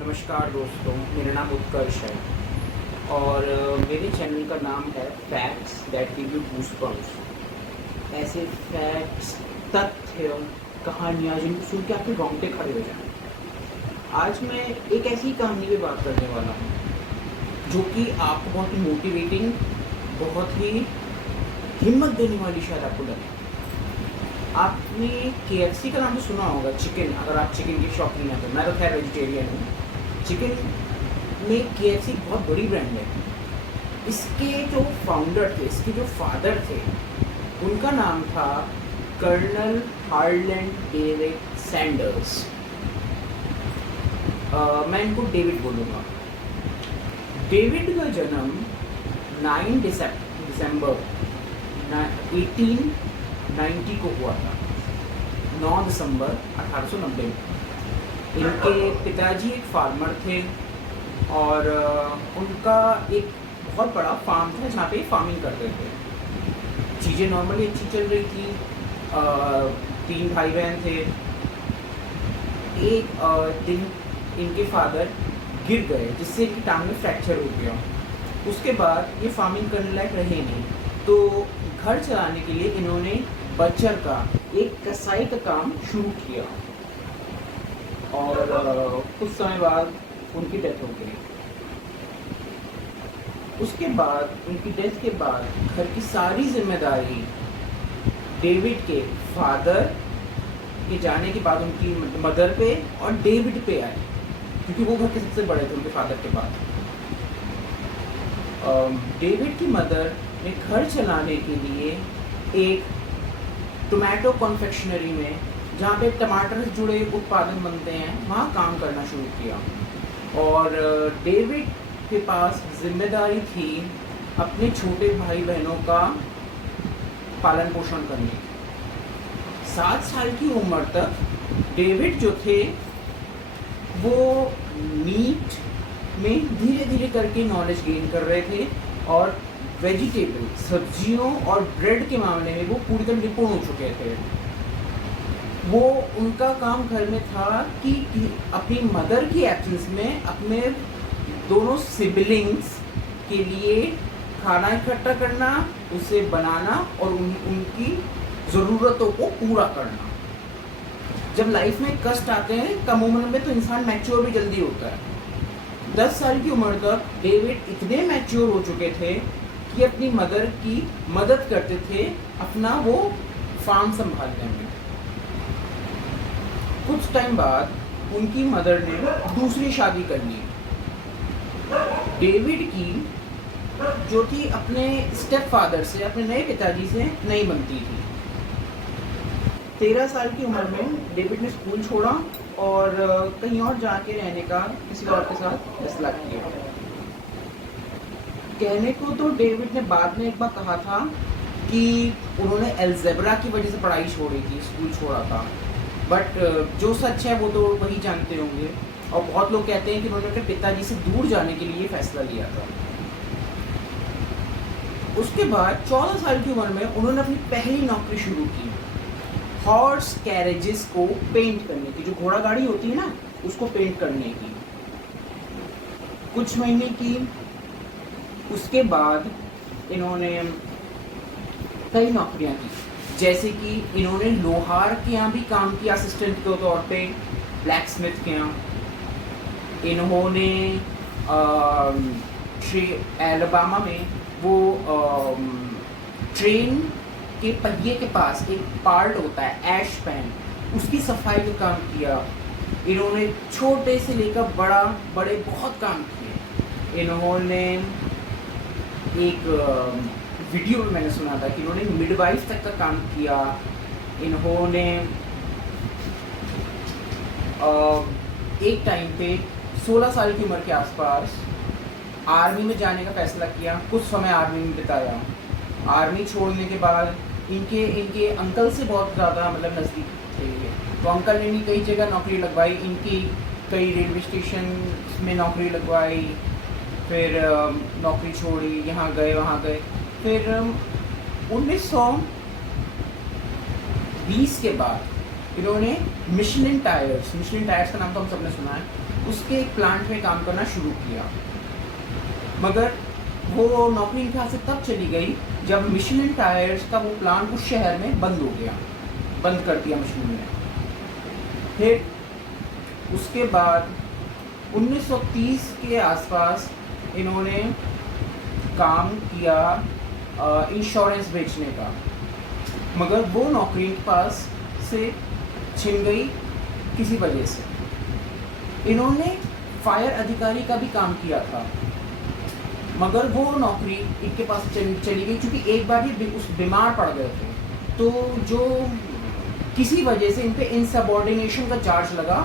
नमस्कार दोस्तों, मेरा नाम उत्कर्ष है और मेरे चैनल का नाम है facts that give you goosebumps. ऐसे फैक्ट्स, तथ्य, कहानियाँ जिनको सुन के आपके रोंगटे खड़े हो जाएं। आज मैं एक ऐसी कहानी पे बात करने वाला हूँ जो कि आपको बहुत ही मोटिवेटिंग, बहुत ही हिम्मत देने वाली शायद आपको लगे। आपने KFC का नाम तो सुना होगा, चिकन, अगर आप चिकन के शौकीन हैं तो। मैं तो खैर वेजिटेरियन हूँ। चिकन में KFC बहुत बड़ी ब्रांड है। इसके जो फाउंडर थे, इसके जो फादर थे, उनका नाम था कर्नल हार्लैंड डेविड सैंडर्स। मैं इनको डेविड बोलूँगा। डेविड का जन्म 9 दिसंबर 1890 को हुआ था। 9 दिसंबर 1890 में। इनके पिताजी एक फार्मर थे और उनका एक बहुत बड़ा फार्म था जहाँ पे फार्मिंग करते थे। चीज़ें नॉर्मली अच्छी चल रही थी। 3 भाई बहन थे। एक दिन इनके फादर गिर गए जिससे इनकी टांग में फ्रैक्चर हो गया। उसके बाद ये फार्मिंग करने लायक रहे नहीं, तो घर चलाने के लिए इन्होंने बचर का, एक कसाई का काम शुरू किया और कुछ समय बाद उनकी डेथ हो गई। उसके बाद, उनकी डेथ के बाद घर की सारी जिम्मेदारी डेविड के फादर के जाने के बाद उनकी मदर पे और डेविड पे आई, क्योंकि वो घर के सबसे बड़े थे उनके फादर के बाद। डेविड की मदर ने घर चलाने के लिए एक टोमेटो कॉन्फेक्शनरी में, जहाँ पे टमाटर से जुड़े उत्पादन बनते हैं, वहाँ काम करना शुरू किया। और डेविड के पास जिम्मेदारी थी अपने छोटे भाई बहनों का पालन पोषण करने की। 7 साल की उम्र तक डेविड जो थे वो मीट में धीरे धीरे करके नॉलेज गेन कर रहे थे और वेजिटेबल, सब्जियों और ब्रेड के मामले में वो पूरी तरह निपुण हो चुके थे। वो, उनका काम घर में था कि अपनी मदर की एब्सेंस में अपने दोनों सिबलिंग्स के लिए खाना इकट्ठा करना, उसे बनाना और उनकी ज़रूरतों को पूरा करना। जब लाइफ में कष्ट आते हैं कम उम्र में तो इंसान मैच्योर भी जल्दी होता है। 10 साल की उम्र तक डेविड इतने मैच्योर हो चुके थे कि अपनी मदर की मदद करते थे अपना वो फार्म संभालने में। कुछ टाइम बाद उनकी मदर ने दूसरी शादी कर ली। डेविड की जो थी अपने स्टेप फादर से, अपने नए पिताजी से नहीं बनती थी। 13 साल की उम्र में डेविड ने स्कूल छोड़ा और कहीं और जाके रहने का किसी और के साथ फैसला किया। कहने को तो डेविड ने बाद में एक बार कहा था कि उन्होंने अलजेब्रा की वजह से पढ़ाई छोड़ी थी, स्कूल छोड़ा था। बट जो सच है वो तो वही जानते होंगे। और बहुत लोग कहते हैं कि उन्होंने अपने पिताजी से दूर जाने के लिए फैसला लिया था। उसके बाद 14 साल की उम्र में उन्होंने अपनी पहली नौकरी शुरू की, हॉर्स कैरेजेस को पेंट करने की। जो घोड़ा गाड़ी होती है ना, उसको पेंट करने की। कुछ महीने की। उसके बाद इन्होंने कई नौकरियां की, जैसे कि इन्होंने लोहार के यहाँ भी काम किया असिस्टेंट के तौर पे, ब्लैक स्मिथ के यहाँ। इन्होंने एलबामा में वो ट्रेन के पहिए के पास एक पार्ट होता है, ऐश पैन, उसकी सफाई का काम किया। इन्होंने छोटे से लेकर बड़े बहुत काम किए। इन्होंने एक वीडियो में मैंने सुना था कि इन्होंने मिडवाइफ तक का काम किया। इन्होंने एक टाइम पे 16 साल की उम्र के आसपास आर्मी में जाने का फैसला किया। कुछ समय आर्मी में बिताया। आर्मी छोड़ने के बाद इनके अंकल से बहुत ज़्यादा मतलब नज़दीक थे ये, तो अंकल ने भी कई जगह नौकरी लगवाई। इनकी कई रेलवे स्टेशन में नौकरी लगवाई। फिर नौकरी छोड़ी, यहाँ गए वहाँ गए। फिर 1920 के बाद इन्होंने मिशेलिन टायर्स का नाम तो हम सबने सुना है, उसके एक प्लांट में काम करना शुरू किया। मगर वो नौकरी इनके हाथ से तब चली गई जब मिशेलिन टायर्स का वो प्लांट उस शहर में बंद हो गया, बंद कर दिया मिशेलिन ने। फिर उसके बाद 1930 के आसपास इन्होंने काम किया इंश्योरेंस बेचने का, मगर वो नौकरी इनके पास से छिन गई किसी वजह से। इन्होंने फायर अधिकारी का भी काम किया था, मगर वो नौकरी इनके पास चली गई क्योंकि एक बार ये बीमार पड़ गए थे, तो जो किसी वजह से इन पे इनसबॉर्डिनेशन का चार्ज लगा,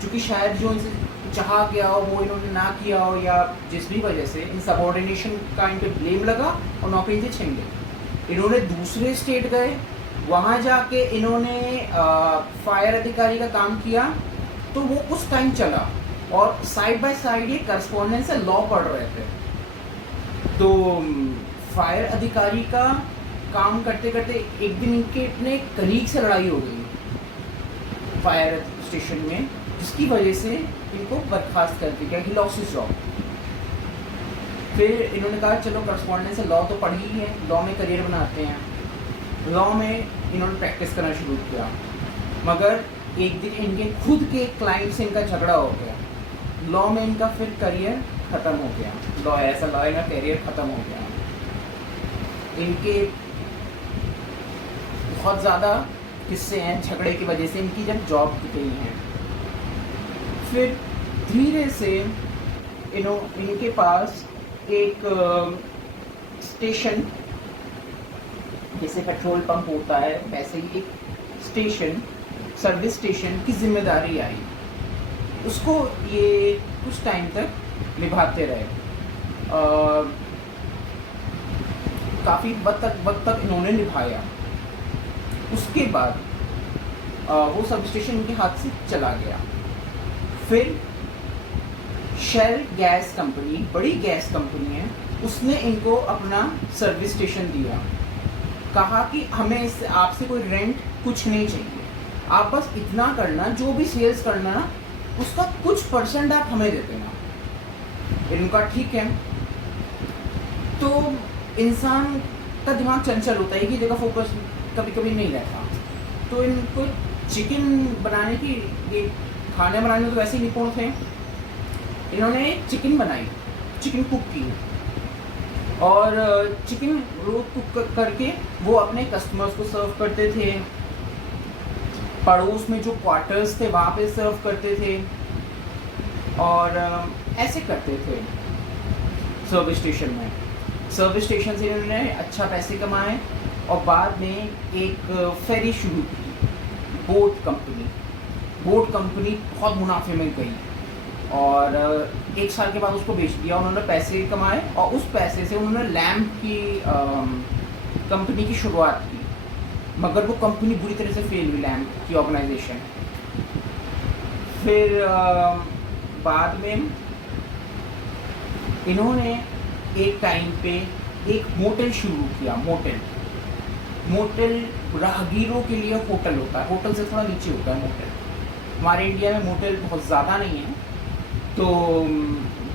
क्योंकि शायद जो इनसे चाहा गया हो वो इन्होंने ना किया हो, या जिस भी वजह से इनसबॉर्डिनेशन का इन पे ब्लेम लगा और नौकरी से छिन गई। इन्होंने दूसरे स्टेट गए, वहाँ जाके इन्होंने फायर अधिकारी का काम किया, तो वो उस टाइम चला और साइड बाय साइड ये करस्पॉन्डेंस से लॉ पढ़ रहे थे। तो फायर अधिकारी का काम करते करते एक दिन इनके अपने कलीग से लड़ाई हो गई फायर स्टेशन में, जिसकी वजह से इनको बर्खास्त कर दिया, ही लॉस्ट हिज जॉब। फिर इन्होंने कहा चलो करस्पॉन्डेंस से लॉ तो पढ़ी ही है, लॉ में करियर बनाते हैं। लॉ में इन्होंने प्रैक्टिस करना शुरू किया, मगर एक दिन इनके खुद के क्लाइंट से इनका झगड़ा हो गया। लॉ में इनका फिर करियर ख़त्म हो गया, लॉ ऐसा लॉ का करियर ख़त्म हो गया। इनके बहुत ज़्यादा किस्से हैं झगड़े की वजह से इनकी जब जॉब गई हैं। फिर धीरे से इनके पास एक स्टेशन, जैसे पेट्रोल पंप होता है वैसे ही एक स्टेशन, सर्विस स्टेशन की जिम्मेदारी आई। उसको ये कुछ टाइम तक निभाते रहे, काफ़ी वक्त तक इन्होंने निभाया। उसके बाद वो सब स्टेशन इनके हाथ से चला गया। फिर शेल गैस कंपनी, बड़ी गैस कंपनी है, उसने इनको अपना सर्विस स्टेशन दिया। कहा कि हमें इससे आपसे कोई रेंट कुछ नहीं चाहिए, आप बस इतना करना, जो भी सेल्स करना ना उसका कुछ % आप हमें दे देना। इनका ठीक है। तो इंसान का दिमाग चंचल होता है, एक ही जगह फोकस कभी कभी नहीं रहता। तो इनको चिकन बनाने की, ये खाने बनाने में तो वैसे ही निपुण थे, इन्होंने चिकन बनाई, चिकन कुक की, और चिकन रोज कुक करके वो अपने कस्टमर्स को सर्व करते थे। पड़ोस में जो क्वार्टर्स थे वहाँ पे सर्व करते थे, और ऐसे करते थे सर्विस स्टेशन में। सर्विस स्टेशन से इन्होंने अच्छा पैसे कमाए और बाद में एक फेरी शुरू की, बोट कंपनी। बोट कंपनी बहुत मुनाफे में गई और 1 साल के बाद उसको बेच दिया। उन्होंने पैसे कमाए और उस पैसे से उन्होंने लैम्प की कंपनी की शुरुआत की, मगर वो कंपनी बुरी तरह से फेल हुई, लैम्प की ऑर्गेनाइजेशन। फिर बाद में इन्होंने एक टाइम पे एक मोटेल शुरू किया। मोटेल राहगीरों के लिए होटल होता है, होटल से थोड़ा नीचे होता है मोटेल। हमारे इंडिया में मोटेल बहुत ज़्यादा नहीं है, तो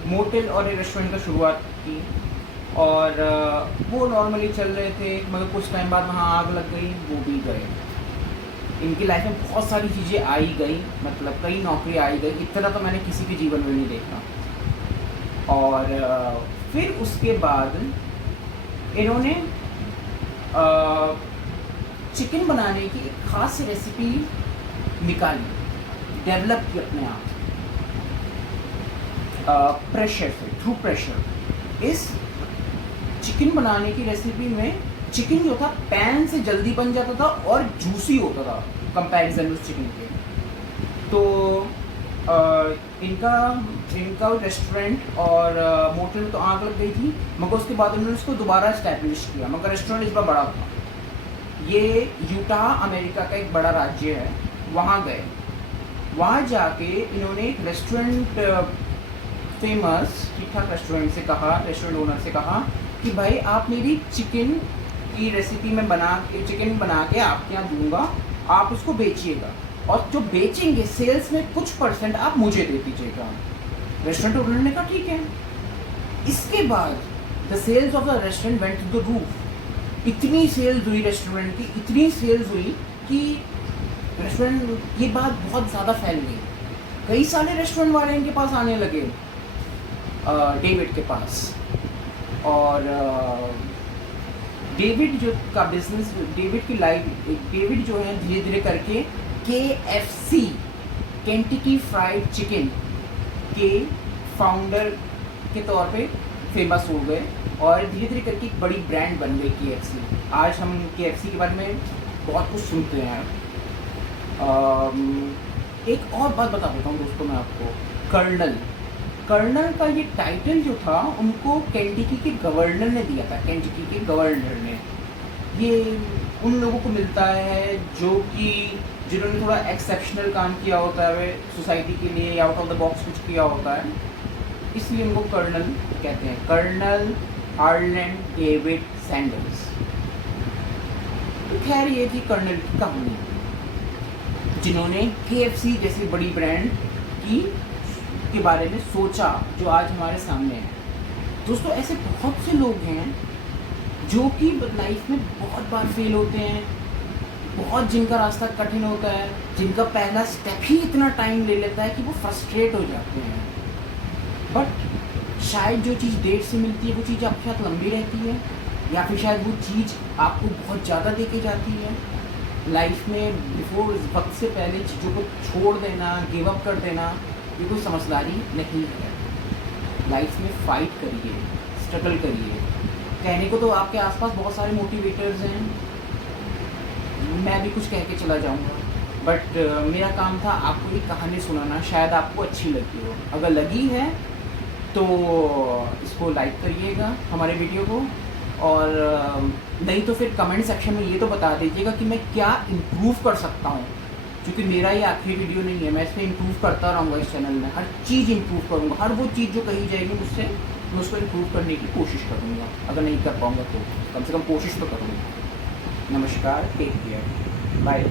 मोटेल और रेस्टोरेंट का शुरुआत की, और वो नॉर्मली चल रहे थे, मगर कुछ टाइम बाद वहाँ आग लग गई, वो भी गए। इनकी लाइफ में बहुत सारी चीज़ें आई गई, मतलब कई नौकरी आई गई, इतना तो मैंने किसी के जीवन में नहीं देखा। और फिर उसके बाद इन्होंने चिकन बनाने की एक ख़ास रेसिपी निकाली, डेवलप की अपने आप, प्रेशर से, थ्रू प्रेशर। इस चिकन बनाने की रेसिपी में चिकन जो था पैन से जल्दी बन जाता था और जूसी होता था कंपैरिजन उस चिकन के। तो इनका रेस्टोरेंट और मोटेल में तो आग लग गई थी, मगर उसके बाद उन्होंने इसको दोबारा इस्टेब्लिश किया, मगर रेस्टोरेंट इस बार बड़ा था। ये यूटाह अमेरिका का एक बड़ा राज्य है, वहाँ गए। वहाँ जाके इन्होंने एक रेस्टोरेंट, फेमस ठीक ठाक रेस्टोरेंट से कहा, रेस्टोरेंट ओनर से कहा कि भाई आप मेरी चिकन की रेसिपी में चिकन बना के आपके यहाँ दूंगा, आप उसको बेचिएगा और जो बेचेंगे सेल्स में कुछ परसेंट आप मुझे दे दीजिएगा। रेस्टोरेंट ओनर ने कहा ठीक है। इसके बाद the sales of the restaurant went to the roof. इतनी सेल्स हुई रेस्टोरेंट की, इतनी सेल्स हुई कि रेस्टोरेंट, ये बात बहुत ज़्यादा फैल गई। कई सारे रेस्टोरेंट वाले इनके पास आने लगे, डेविड के पास। और डेविड जो का बिजनेस, डेविड की लाइफ, डेविड जो है धीरे धीरे करके KFC, केंटकी फ्राइड चिकन के फाउंडर के तौर पे फेमस हो गए और धीरे धीरे करके एक बड़ी ब्रांड बन गई KFC। आज हम KFC के बारे में बहुत कुछ सुनते हैं। एक और बात बता देता हूँ दोस्तों मैं आपको, कर्नल का ये टाइटल जो था उनको केंटकी के गवर्नर ने दिया था। केंटकी के गवर्नर ने, ये उन लोगों को मिलता है जो कि जिन्होंने थोड़ा एक्सेप्शनल काम किया होता है सोसाइटी के लिए या आउट ऑफ द बॉक्स कुछ किया होता है, इसलिए उनको कर्नल कहते हैं। Colonel Harland David Sanders. तो खैर ये थी कर्नल की कहानी, जिन्होंने KFC जैसी बड़ी ब्रांड की के बारे में सोचा जो आज हमारे सामने है। दोस्तों ऐसे बहुत से लोग हैं जो कि लाइफ में बहुत बार फेल होते हैं, बहुत जिनका रास्ता कठिन होता है, जिनका पहला स्टेप ही इतना टाइम ले लेता है कि वो फ्रस्ट्रेट हो जाते हैं। बट शायद जो चीज़ देर से मिलती है वो चीज़ आपके साथ लंबी रहती है, या फिर शायद वो चीज़ आपको बहुत ज़्यादा दे के जाती है। लाइफ में बिफोर वक्त से पहले चीज़ों को छोड़ देना, गिव अप कर देना, ये कोई समझदारी नहीं है। लाइफ में फाइट करिए, स्ट्रगल करिए। कहने को तो आपके आसपास बहुत सारे मोटिवेटर्स हैं, मैं भी कुछ कह के चला जाऊंगा, बट मेरा काम था आपको ये कहानी सुनाना, शायद आपको अच्छी लगी हो। अगर लगी है तो इसको लाइक करिएगा हमारे वीडियो को, और नहीं तो फिर कमेंट सेक्शन में ये तो बता दीजिएगा कि मैं क्या इम्प्रूव कर सकता हूँ, क्योंकि मेरा ये आखिरी वीडियो नहीं है, मैं इस पर इम्प्रूव करता रहूँगा। इस चैनल में हर चीज़ इम्प्रूव करूँगा, हर वो चीज़ जो कही जाएगी मुझसे मैं उसको इम्प्रूव करने की कोशिश करूँगा। अगर नहीं कर पाऊँगा तो कम से कम कोशिश तो करूँगा। नमस्कार, टेक केयर, बाय।